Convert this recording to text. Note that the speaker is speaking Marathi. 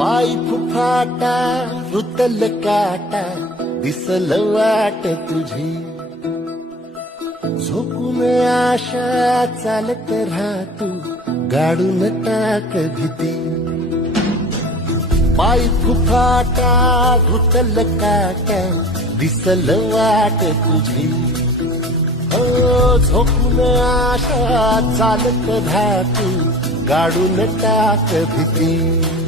पाय फुफाटा रुतल काटा दिसल वाट तुझी झोपून आशा चालत राहतो गाडून टाक भीती पाय फुफाटा रुतल काटा दिसल वाट तुझी झोपून आशा चालत राहतो गाडून टाक भीती